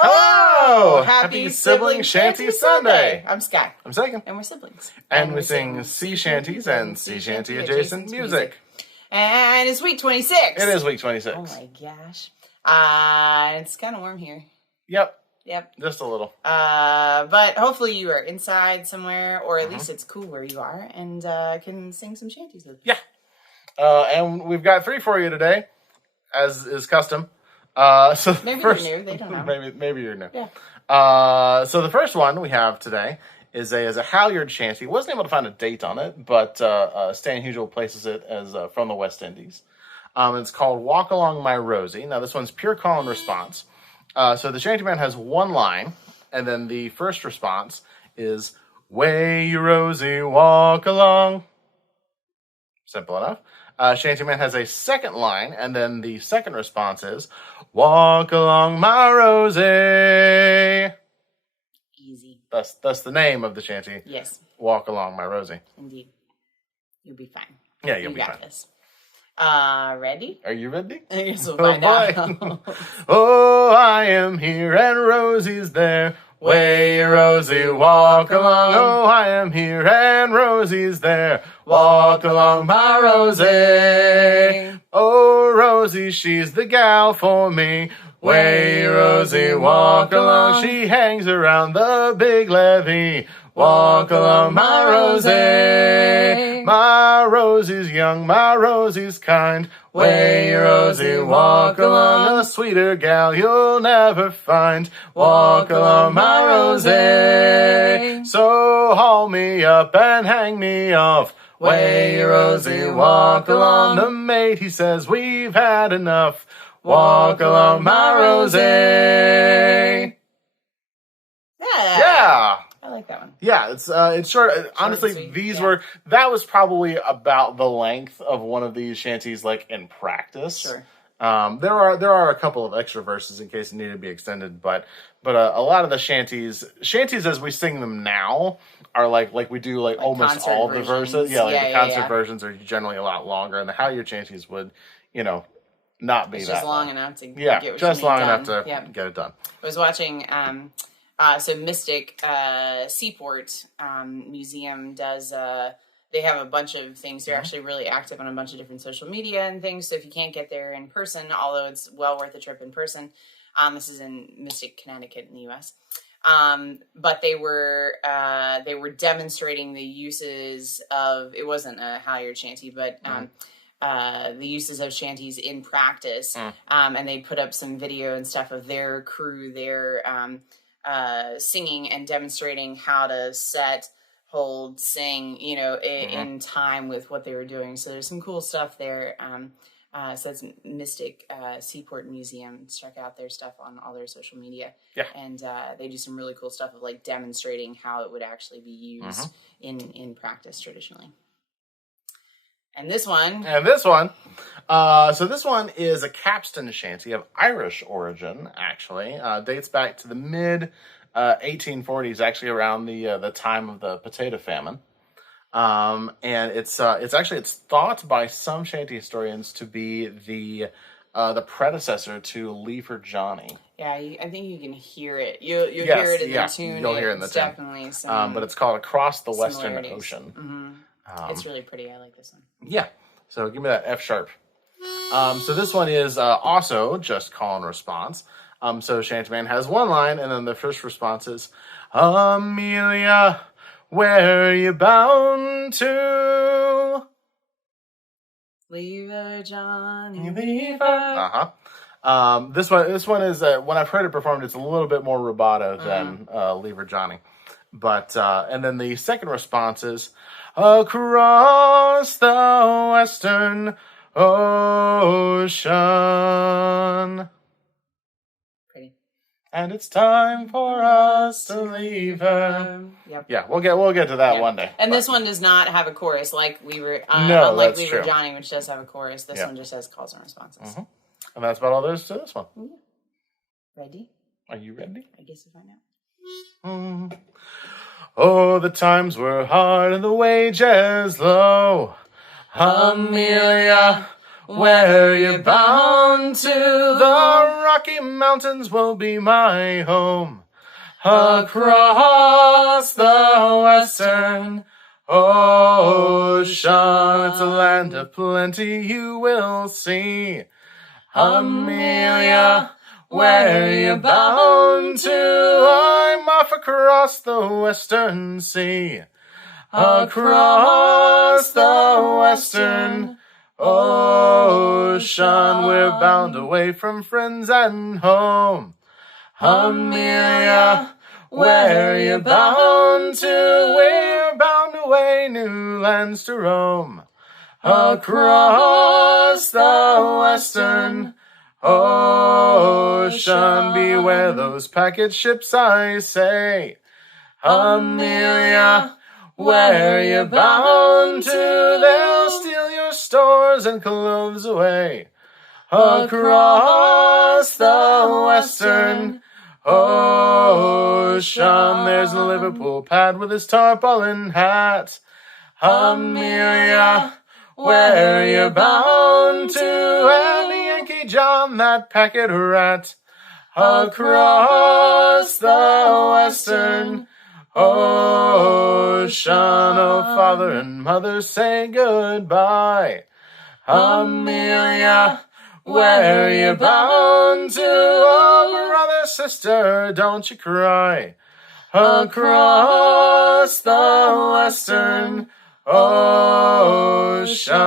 Hello! Happy Sibling Shanty Sunday! I'm Sky. I'm Second. And we're siblings. And we sing sea shanties and sea shanty adjacent music. And it's week 26. It is week 26. Oh my gosh. It's kind of warm here. Yep. Yep. Just a little. But hopefully you are inside somewhere, or at least it's cool where you are, and can sing some shanties with us. Yeah. And we've got 3 for you today, as is custom. So maybe first, you're new. They don't know. Maybe you're new. Yeah. So the first one we have today is a halyard shanty. Wasn't able to find a date on it, but Stan Hugel places it as from the West Indies. It's called "Walkalong, My Rosie." Now this one's pure call and response. So the shantyman has one line, and then the first response is "Way you Rosie, walk along." Simple enough. Shantyman has a second line, and then the second response is, "Walk along, my Rosie." Easy. That's the name of the shanty. Yes. Walk along, my Rosie. Indeed. You'll be fine. Yeah, you'll be fine. This. Ready? Are you ready? I guess we'll find out. Oh, I am here and Rosie's there. Way, Rosie, walk along. Oh, I am here and Rosie's there. Walk along, my Rosie. Oh, Rosie, she's the gal for me. Way, Rosie, walk along. She hangs around the big levee. Walk along, my Rosie. My Rosie's young, my Rosie's kind. Way, Rosie, walk along. A sweeter gal you'll never find. Walk along, my Rosie. So haul me up and hang me off. Way, Rosie, walk along. The mate, he says, we've had enough. Walk along, my Rosie. Yeah. I like that one. Yeah, it's short. Honestly, that was probably about the length of one of these shanties, like in practice. Sure. There are a couple of extra verses in case it needed to be extended, but a lot of the shanties as we sing them now are like we do like almost all the verses. Yeah, the concert versions are generally a lot longer, and the halyard shanties would, not be just long enough to get what just you need long done. enough to get it done. I was watching so Mystic Seaport Museum does they have a bunch of things. They're actually really active on a bunch of different social media and things. So if you can't get there in person, although it's well worth a trip in person, this is in Mystic, Connecticut in the U.S. But they were demonstrating the uses of, it wasn't a halyard shanty, but the uses of shanties in practice. And they put up some video and stuff of their crew there singing and demonstrating how to set, hold, sing, in time with what they were doing. So there's some cool stuff there. So it's Mystic Seaport Museum. Check out their stuff on all their social media. Yeah. And they do some really cool stuff of like demonstrating how it would actually be used in practice traditionally. And this one. So this one is a capstan shanty of Irish origin, actually. Dates back to the mid 1840s, actually around the time of the potato famine. And it's thought by some shanty historians to be the predecessor to Lever Johnny. Yeah, I think you can hear it. You'll hear it in the tune. You'll hear it in the tune. Definitely some but it's called Across the Western Ocean. Mm-hmm. It's really pretty. I like this one. Yeah. So give me that F sharp. So this one is also just call and response. So Shantyman has one line, and then the first response is, "Amelia, where are you bound to?" Lever Johnny, Lever. This one is when I've heard it performed, it's a little bit more rubato than Lever Johnny. But and then the second response is, "Across the Western Ocean." Pretty. And it's time for us to leave her. Yep. Yeah, we'll get to that one day. And this one does not have a chorus like Lever. No, unlike that's Lever true. Johnny, which does have a chorus. This one just has calls and responses. And that's about all there is to this one. Ready? Are you ready? I guess we'll find out. Oh, the times were hard and the wages low. Amelia, Where you bound to? The Rocky Mountains will be my home. Across the western ocean, it's a land of plenty you will see. Amelia, where you bound to? I'm off across the western sea. Across the western ocean, we're bound away from friends and home. Amelia, where you bound to? We're bound away, new lands to roam. Across the western ocean, beware those packet ships, I say. Amelia, where you bound to? They'll steal your stores and clothes away. Across the western ocean, there's a Liverpool Pat with his tarpaulin hat. Amelia, where you bound to? And Yankee John, that packet rat. Across the western ocean, oh, father and mother, say goodbye. Amelia, where you bound to? Oh, brother, sister, don't you cry. Across the western ocean.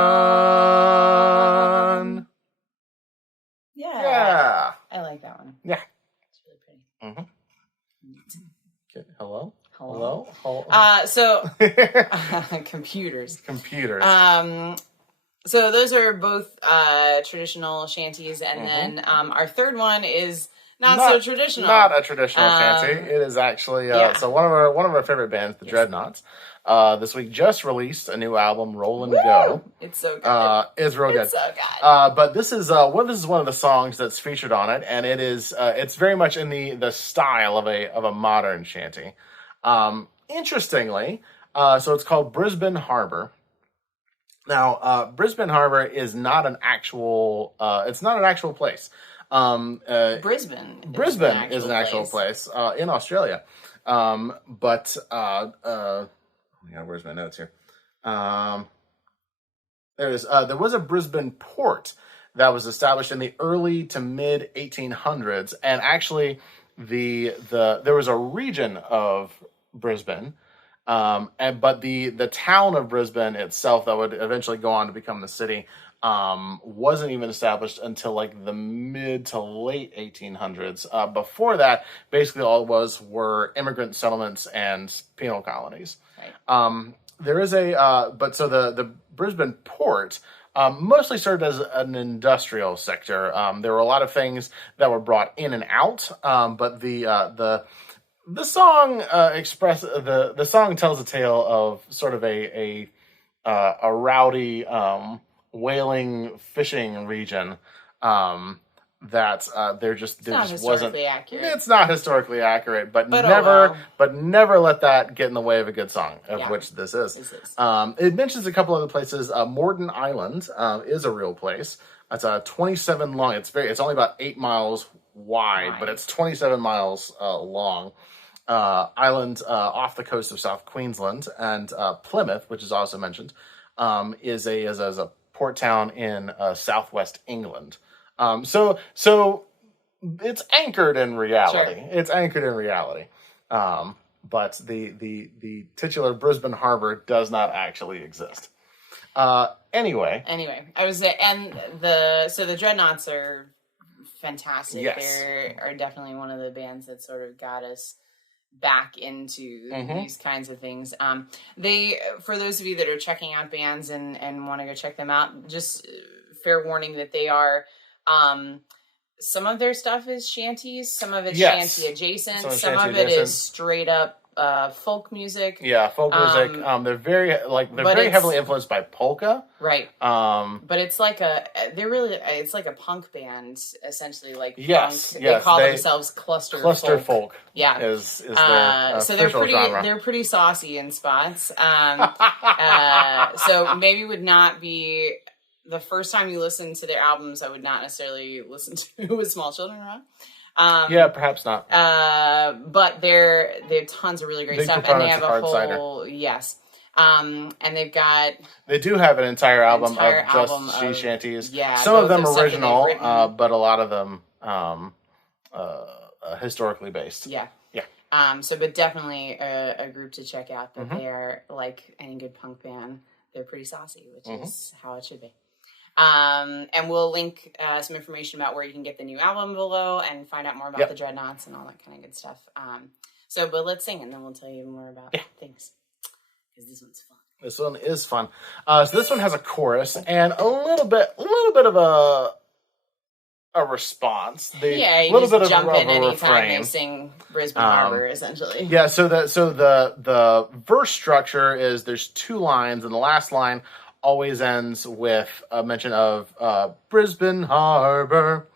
Yeah. I like that one. Yeah. It's really pretty. Okay. Hello? Hello? Hello? Computers. Computers. So those are both traditional shanties, and then our third one is not so traditional. Not a traditional shanty. It is actually so one of our favorite bands, the Dreadnoughts, this week just released a new album, Roll and Go. It's so good. It's real good. It's so good. But this is one of the songs that's featured on it, and it is it's very much in the style of a modern shanty. Interestingly, so it's called Brisbane Harbour. Now, Brisbane Harbour is not an actual. It's not an actual place. Brisbane is an actual place in Australia. But where's my notes here? There was a Brisbane port that was established in the early to mid 1800s, and actually there was a region of Brisbane. But the town of Brisbane itself, that would eventually go on to become the city, wasn't even established until like the mid to late 1800s. Before that, basically all it were immigrant settlements and penal colonies. Right. There is the Brisbane port mostly served as an industrial sector. There were a lot of things that were brought in and out, but the song the song tells a tale of sort of a rowdy whaling fishing region that there just wasn't accurate. It's not historically accurate, but never let that get in the way of a good song, which this is. It mentions a couple other places. Morden Island is a real place. It's 27 long. It's only about 8 miles wide, but it's 27 miles long. Island off the coast of South Queensland, and Plymouth, which is also mentioned, is a port town in southwest England. So it's anchored in reality. Sure. It's anchored in reality. But the titular Brisbane Harbour does not actually exist. Anyway, I was and the Dreadnoughts are fantastic. Yes. They are definitely one of the bands that sort of got us back into these kinds of things. They, for those of you that are checking out bands and want to go check them out, just fair warning that they are, some of their stuff is shanties, some of it's shanty adjacent, some of it is straight up folk music. Yeah, folk music. They're very heavily influenced by polka. Right. But it's like it's like a punk band essentially. Like yes, punk. They call themselves cluster folk. Yeah, is their so they're pretty genre. They're pretty saucy in spots. So maybe would not be the first time you listen to their albums, I would not necessarily listen to with small children around. Yeah, perhaps not. But they have tons of really great Big stuff, and they proponents have of a hard whole cider. yes. And they've got They do have an entire album entire of just album sea of- shanties. yeah, Some of both them of stuff that original, they've written. but a lot of them historically based. Yeah. Yeah. But definitely a group to check out. But Mhm. they are like any good punk band. They're pretty saucy, which Mhm. is how it should be. And we'll link some information about where you can get the new album below and find out more about Yep. the Dreadnoughts and all that kind of good stuff. But let's sing and then we'll tell you more about things. Because this one's fun. This one is fun. So this one has a chorus and a little bit of a response. You just jump in anytime they sing Brisbane Harbour, essentially. Yeah, so the verse structure is there's 2 lines, and the last line always ends with a mention of Brisbane Harbour,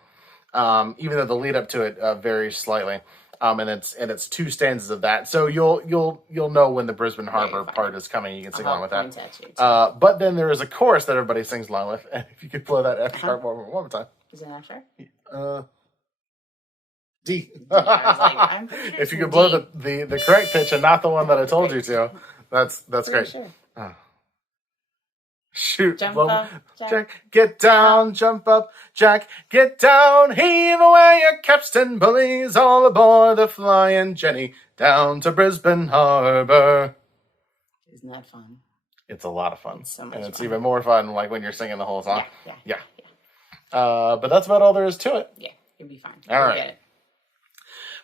even though the lead up to it varies slightly. And it's 2 stanzas of that, so you'll know when the Brisbane Harbour part is coming. You can sing along with that. But then there is a chorus that everybody sings along with. And if you could blow that F sharp one more time. Is it F sharp? D. I'm pretty sure If you could blow the correct pitch and not the one that I told you to, that's great. Sure. Shoot, Jump blow, up, Jack, get down, jump up, Jack, get down, heave away your capstan pulleys, all aboard the Flying Jenny, down to Brisbane Harbour. Isn't that fun? It's a lot of fun. It's so much and it's fun. even more fun like when you're singing the whole song. Yeah. But that's about all there is to it. Yeah, you'll be fine. All right. Get it.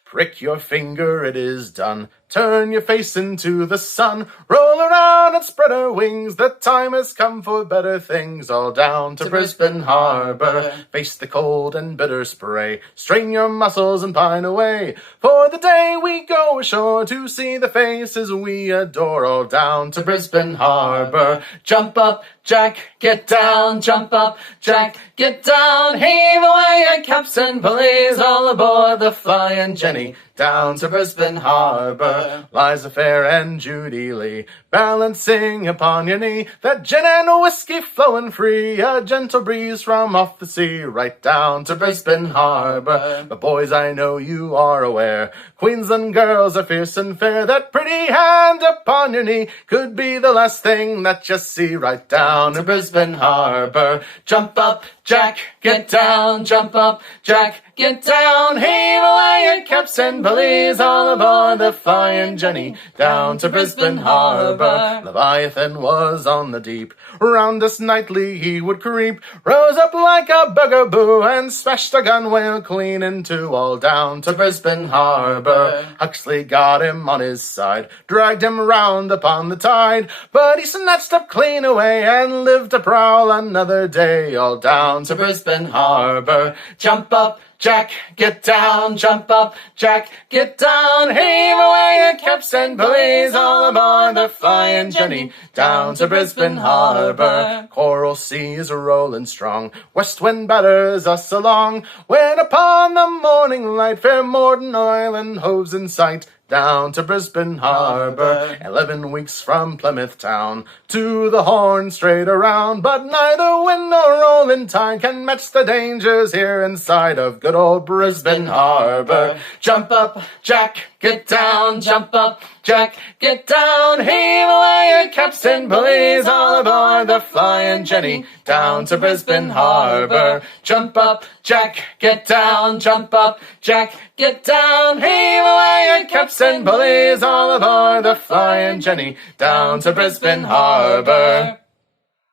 Prick your finger, it is done. Turn your face into the sun. Roll around and spread her wings. The time has come for better things. All down to Brisbane Harbour. Face the cold and bitter spray. Strain your muscles and pine away. For the day we go ashore to see the faces we adore. All down to Brisbane Harbour. Jump up, Jack, get down. Jump up, Jack, get down. Heave away your capstan pulleys. All aboard the Flying Jenny. Down to Brisbane Harbour, Liza Fair and Judy Lee, balancing upon your knee, that gin and whiskey flowing free, a gentle breeze from off the sea, right down to Brisbane Harbour. But boys, I know you are aware, Queensland girls are fierce and fair, that pretty hand upon your knee could be the last thing that you see, right down to Brisbane Harbour. Jump up, Jack, get down, jump up, Jack, get down, heave away your capstan pulleys, all aboard the Flying Jenny, down to Brisbane Harbour. Leviathan was on the deep, round us nightly he would creep, rose up like a bugaboo, and smashed a gunwale clean in two, all down to Brisbane Harbour. Huxley got him on his side, dragged him round upon the tide, but he snatched up clean away, and lived to prowl another day, all down to Brisbane Harbour. Jump up, Jack, get down, jump up, Jack, get down, heave away your capstan pulleys, all aboard the Flying Jenny, down to Brisbane Harbour. Coral seas are rolling strong, west wind batters us along, when upon the morning light, fair Morden Island hoves in sight, down to Brisbane Harbour. 11 weeks from Plymouth town, to the Horn straight around, but neither wind nor rolling tide can match the dangers here inside of good old Brisbane Harbour. Jump up, Jack, get down, jump up, Jack, get down, heave away your capstan pulleys, all aboard the Flying Jenny, down to Brisbane Harbour. Jump up, Jack, get down, jump up, Jack, get down, heave away your capstan pulleys, all aboard the Flying Jenny, down to Brisbane Harbour.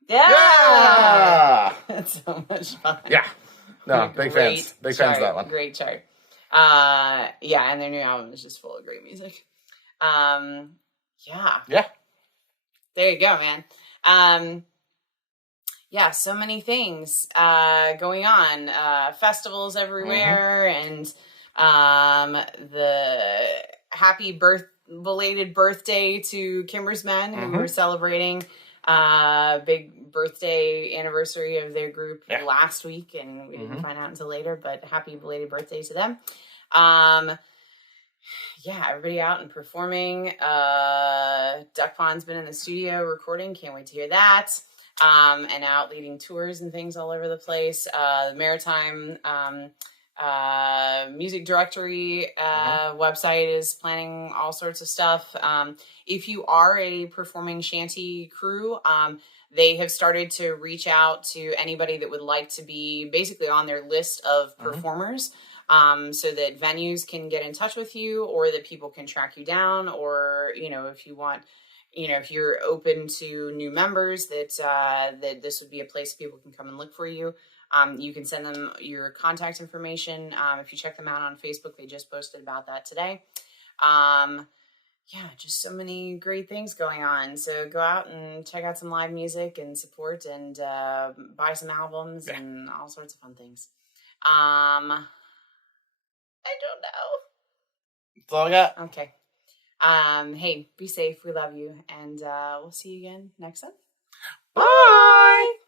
Yeah! That's so much fun. Yeah. No, big fans. Big fans of that one. Great chart. Yeah, and their new album is just full of great music. Yeah. Yeah. There you go, man. Yeah, so many things going on. Festivals everywhere, and the belated birthday to Kimber's Men, who were celebrating big birthday anniversary of their group last week, and we didn't find out until later, but happy belated birthday to them. Yeah, everybody out and performing. Duck Pond's been in the studio recording. Can't wait to hear that. and out leading tours and things all over the place. The Maritime Music Directory website is planning all sorts of stuff. If you are a performing shanty crew, they have started to reach out to anybody that would like to be basically on their list of performers, so that venues can get in touch with you, or that people can track you down, or, if you want, if you're open to new members, that this would be a place people can come and look for you. You can send them your contact information. If you check them out on Facebook, they just posted about that today. Just so many great things going on. So go out and check out some live music and support, and buy some albums and all sorts of fun things. I don't know. That's all I got. Okay. Hey, be safe. We love you. And we'll see you again next time. Bye.